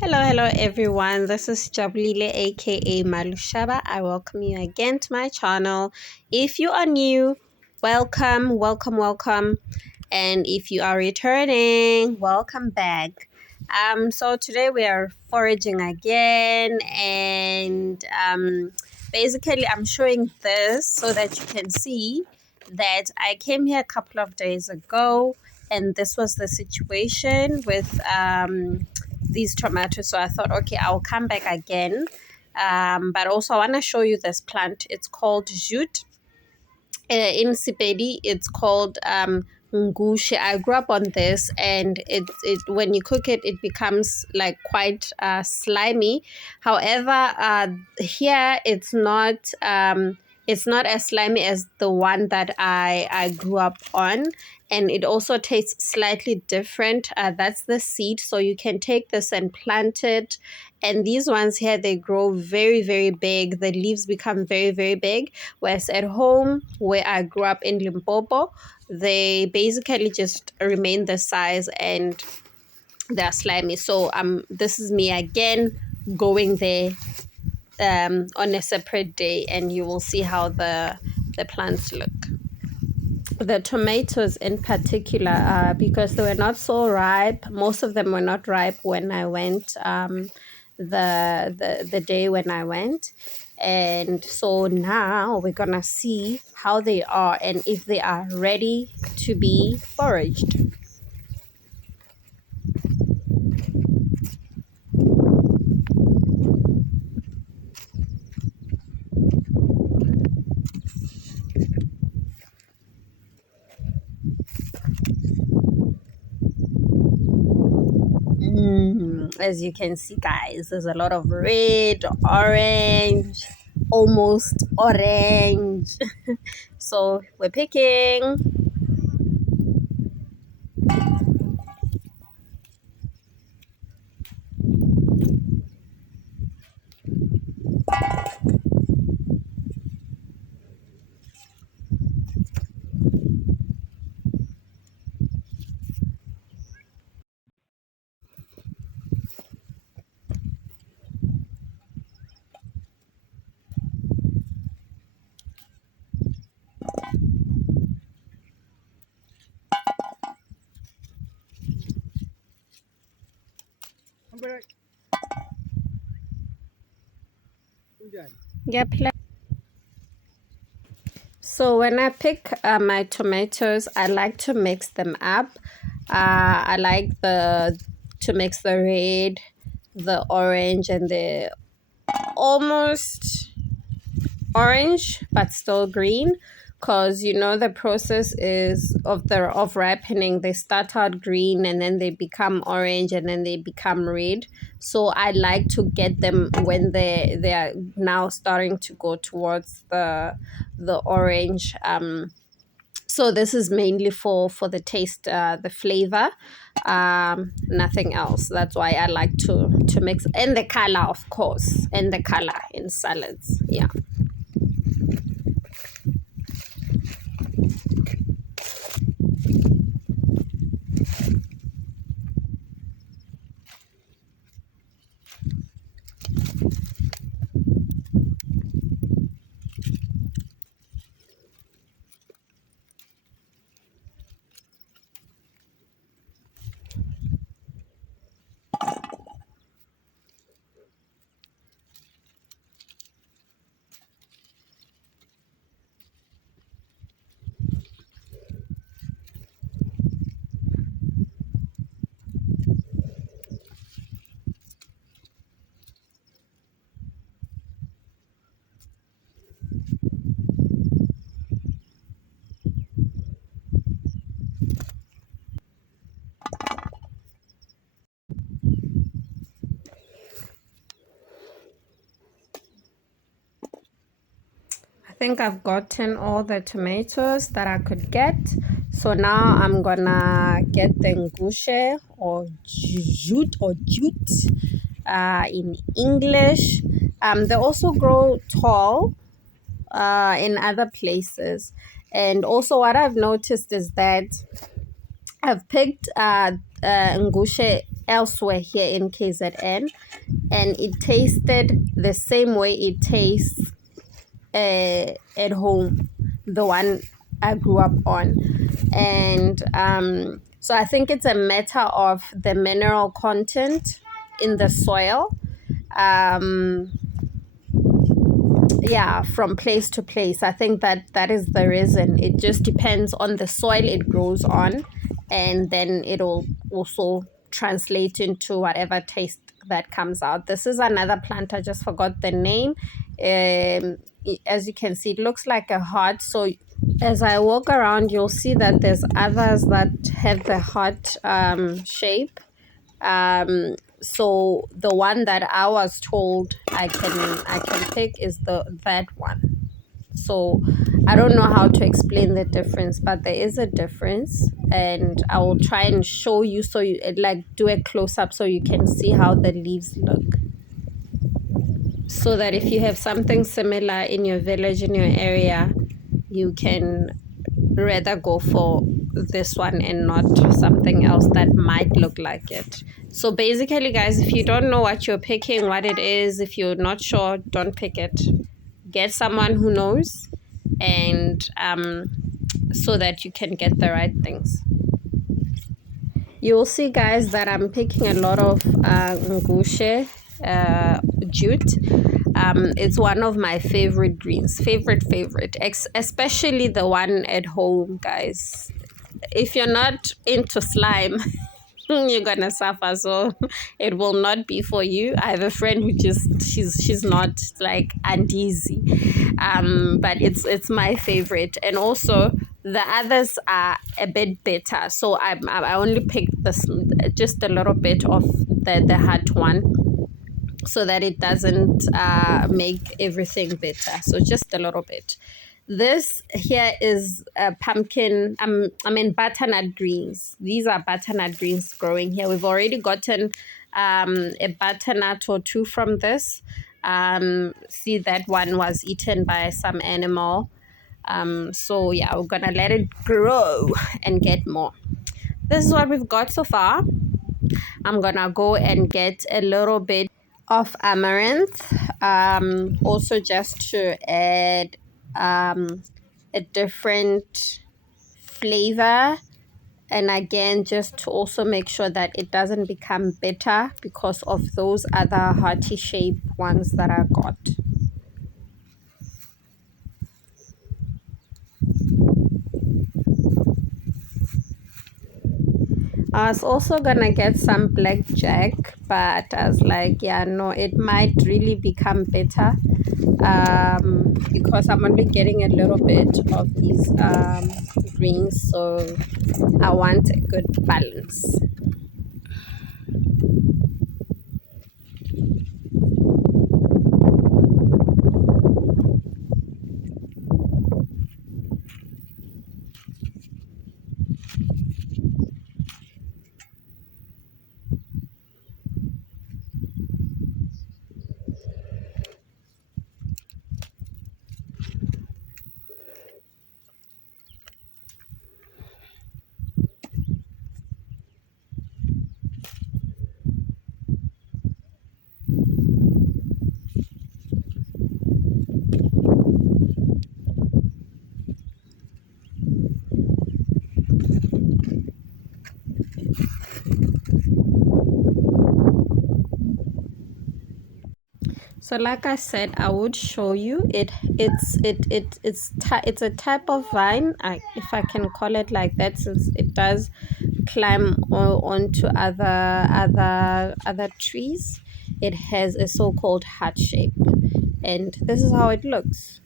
Hello everyone. This is Jabulile aka Malushaba. I welcome you again to my channel. If you are new, welcome. And if you are returning, welcome back. So today we are foraging again, and basically I'm showing this so that you can see that I came here a couple of days ago, and this was the situation with these tomatoes. So I thought, okay, I'll come back again. But also I want to show you this plant. It's called jute. In Sipedi, it's called ngushe. I grew up on this, and it when you cook it, it becomes like quite slimy. However, here it's not as slimy as the one that I grew up on, and it also tastes slightly different. That's the seed, so you can take this and plant it. And these ones here, they grow very big. The leaves become very big. Whereas at home, where I grew up in Limpopo, they basically just remain the size and they're slimy. So this is me again going there on a separate day, and you will see how the plants look. The tomatoes in particular, because they were not so ripe, most of them were not ripe when I went, the day when I went. And so now we're gonna see how they are and if they are ready to be foraged. As you can see, guys, there's a lot of red, orange, almost orange. So we're picking. Yep. So when I pick my tomatoes, I like to mix them up. I like to mix the red, the orange, and the almost orange but still green, because you know the process is of ripening. They start out green and then they become orange and then they become red. So I like to get them when they are now starting to go towards the orange. So this is mainly for the taste, the flavor, nothing else. That's why I like to mix, and the color, of course, and the color in salads. Yeah. I think I've gotten all the tomatoes that I could get. So now I'm gonna get the ngushe or jute in English. They also grow tall in other places. And also what I've noticed is that I've picked ngushe elsewhere here in KZN, and it tasted the same way it tastes at home, the one I grew up on. And so I think it's a matter of the mineral content in the soil. Yeah, from place to place. I think that is the reason. It just depends on the soil it grows on, and then it'll also translate into whatever taste that comes out. This is another plant, I just forgot the name. As you can see, it looks like a heart. So as I walk around, you'll see that there's others that have the heart shape. So the one that I was told I can pick is that one. So I don't know how to explain the difference, but there is a difference, and I will try and show you, so you like do a close up so you can see how the leaves look, so that if you have something similar in your village, in your area, you can rather go for this one and not something else that might look like it. So basically, guys, if you don't know what you're picking, what it is, if you're not sure, don't pick it. Get someone who knows, and so that you can get the right things. You'll see, guys, that I'm picking a lot of ngushe jute. It's one of my favorite greens, favorite, especially the one at home, guys. If you're not into slime, you're gonna suffer, so it will not be for you. I have a friend who she's not like uneasy, but it's my favorite. And also the others are a bit bitter, so I only picked this, just a little bit of the hard one, so that it doesn't make everything bitter, so just a little bit. This here is a pumpkin, butternut greens. These are butternut greens growing here. We've already gotten a butternut or two from this. See, that one was eaten by some animal. So yeah, we're gonna let it grow and get more. This is what we've got so far. I'm gonna go and get a little bit of amaranth, also just to add a different flavor, and again just to also make sure that it doesn't become bitter because of those other hearty shape ones that I got. I was also gonna get some blackjack, but I was like, yeah, no, it might really become bitter, because I'm only getting a little bit of these greens, so I want a good balance. So like I said, I would show you it. It's a type of vine, if I can call it like that, since it does climb onto other trees. It has a so-called heart shape, and this is how it looks.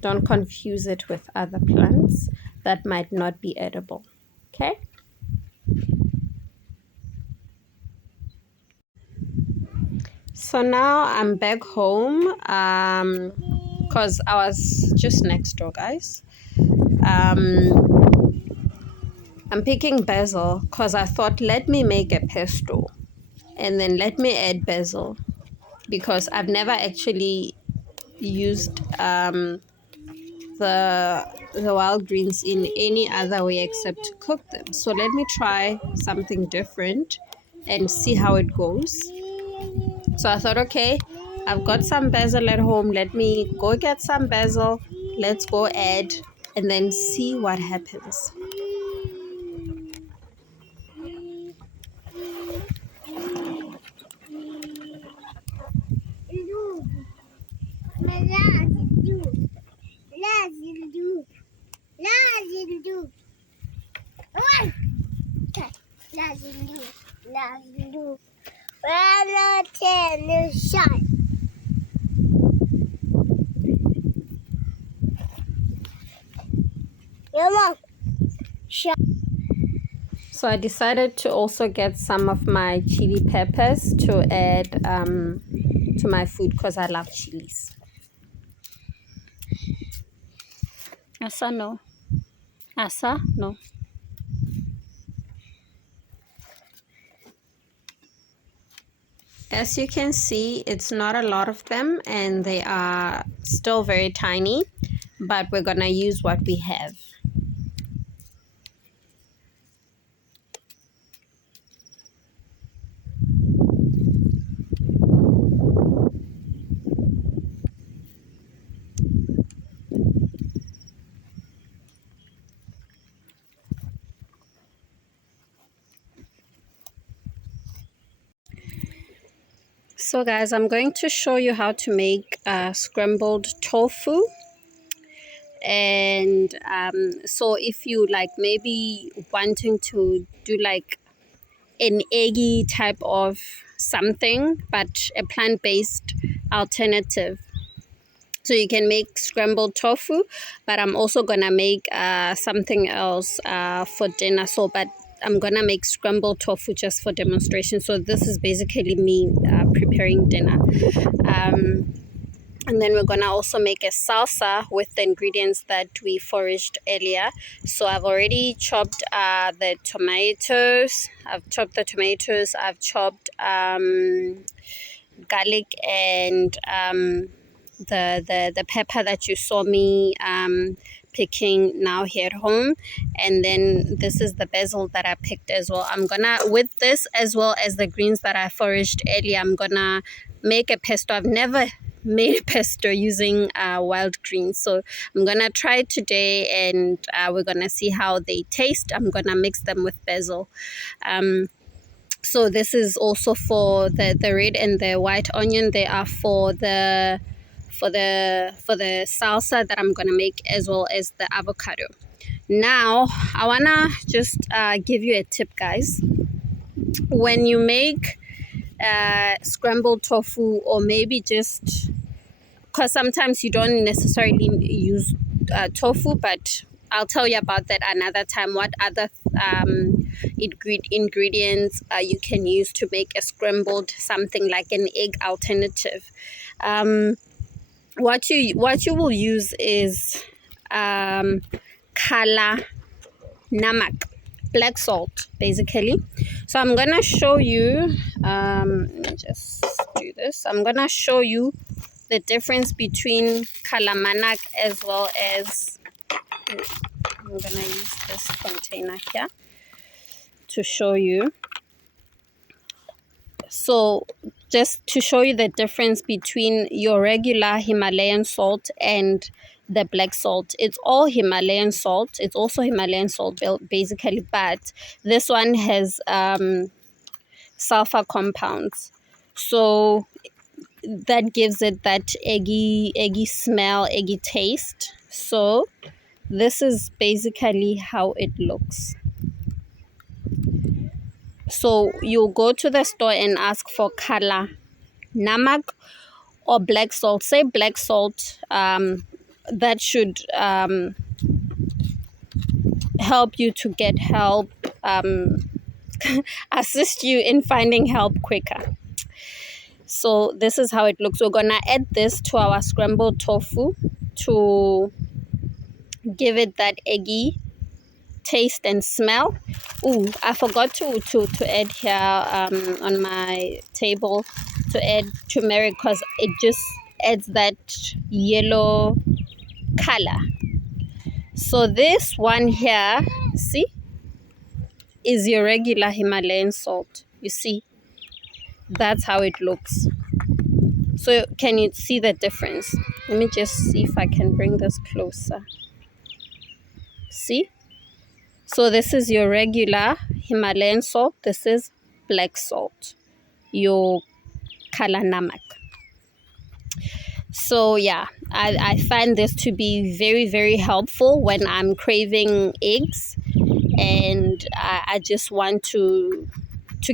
Don't confuse it with other plants that might not be edible. Okay. So now I'm back home, because I was just next door, guys. I'm picking basil because I thought, let me make a pesto and then let me add basil, because I've never actually used the wild greens in any other way except to cook them. So let me try something different and see how it goes. So I thought, okay, I've got some basil at home. Let me go get some basil. Let's go add and then see what happens. So I decided to also get some of my chili peppers to add to my food because I love chilies. Asa no. Asa no. As you can see, it's not a lot of them and they are still very tiny, but we're gonna use what we have. So guys, I'm going to show you how to make scrambled tofu. And so if you like maybe wanting to do like an eggy type of something, but a plant-based alternative, so you can make scrambled tofu, but I'm also gonna make something else for dinner. So but I'm gonna make scrambled tofu just for demonstration. So this is basically me preparing dinner. And then we're gonna also make a salsa with the ingredients that we foraged earlier. So I've already chopped the tomatoes. I've chopped garlic and the pepper that you saw me picking now here at home. And then this is the basil that I picked as well. I'm gonna, with this as well as the greens that I foraged earlier, I'm gonna make a pesto. I've never made pesto using wild greens, so I'm gonna try it today, and we're gonna see how they taste. I'm gonna mix them with basil. So this is also for the red and the white onion. They are for the salsa that I'm gonna make, as well as the avocado. Now I wanna just give you a tip, guys. When you make scrambled tofu, or maybe just because sometimes you don't necessarily use tofu, but I'll tell you about that another time, what other ingredients you can use to make a scrambled something like an egg alternative. What you will use is kala namak, black salt, basically. So I'm gonna show you, let me just do this. I'm gonna show you the difference between kalamanak as well as, I'm gonna use this container here to show you. So just to show you the difference between your regular Himalayan salt and the black salt. It's all Himalayan salt. It's also Himalayan salt basically, but this one has sulfur compounds. So that gives it that eggy smell, eggy taste. So this is basically how it looks. So you go to the store and ask for kala namak or black salt. Say black salt. That should help you to get help, assist you in finding help quicker. So this is how it looks. We're gonna add this to our scrambled tofu to give it that eggy taste and smell. Ooh, I forgot to add here on my table to add turmeric, because it just adds that yellow color. So this one here, see, is your regular Himalayan salt. You see, that's how it looks. So can you see the difference? Let me just see if I can bring this closer. See? So this is your regular Himalayan salt. This is black salt, your kala namak. So yeah, I find this to be very, very helpful when I'm craving eggs, and I just want to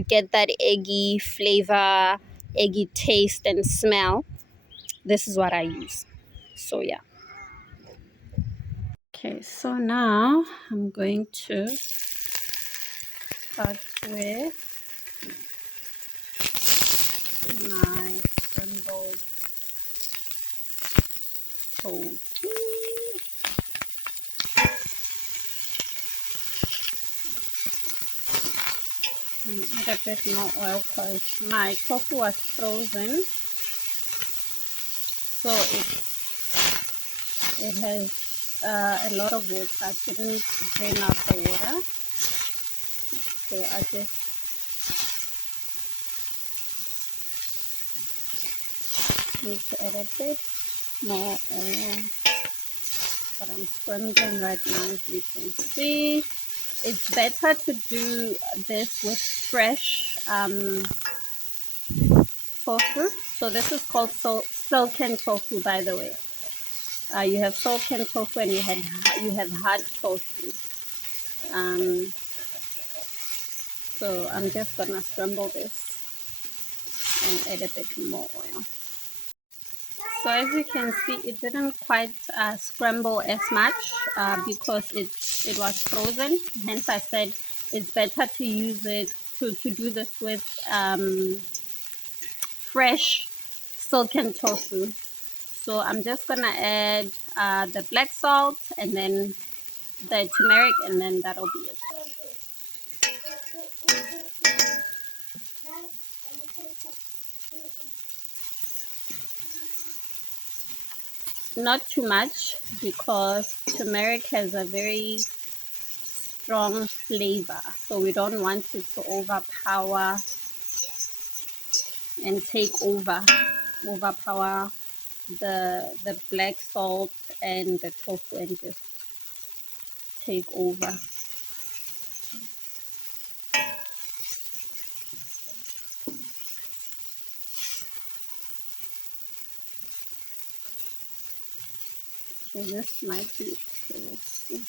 get that eggy flavor, eggy taste and smell. This is what I use. So yeah. Okay, so now I'm going to start with my scrambled tofu. Add a bit more oil because my tofu was frozen, so it has a lot of water. I didn't drain out the water, so I just need to add a bit more oil. But I'm scrambling right now, as you can see. It's better to do this with fresh tofu. So this is called silken tofu, by the way. You have silken tofu and you have hard tofu. So I'm just gonna scramble this and add a bit more oil. So as you can see, it didn't quite scramble as much because it was frozen. Hence I said it's better to use it to do this with fresh silken tofu. So I'm just gonna add the black salt and then the turmeric, and then that'll be it. Not too much because turmeric has a very strong flavor, so we don't want it to overpower and overpower the black salt and the tofu and just take over. So this might be okay. Let's see.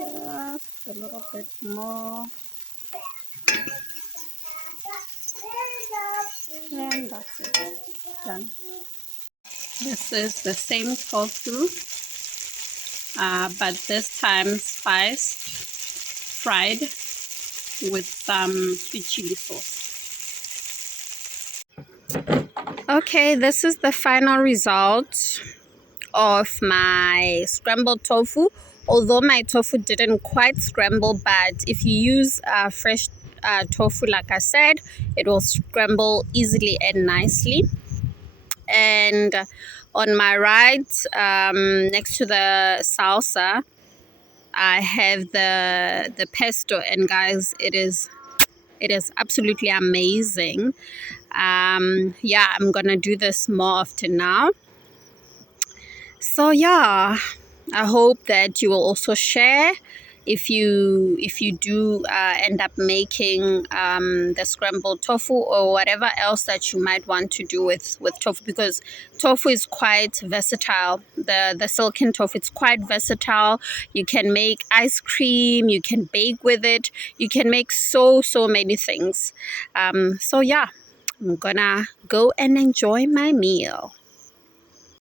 Just a little bit more. And that's it. Done. This is the same tofu, but this time spiced, fried with some sweet chili sauce. Okay, this is the final result of my scrambled tofu. Although my tofu didn't quite scramble, but if you use fresh tofu, like I said, it will scramble easily and nicely. And on my right, next to the salsa, I have the pesto, and guys, it is absolutely amazing. Yeah, I'm gonna do this more often now. So yeah, I hope that you will also share if you do end up making the scrambled tofu or whatever else that you might want to do with tofu, because tofu is quite versatile. The silken tofu, it's quite versatile. You can make ice cream, you can bake with it, you can make so many things. So yeah, I'm gonna go and enjoy my meal.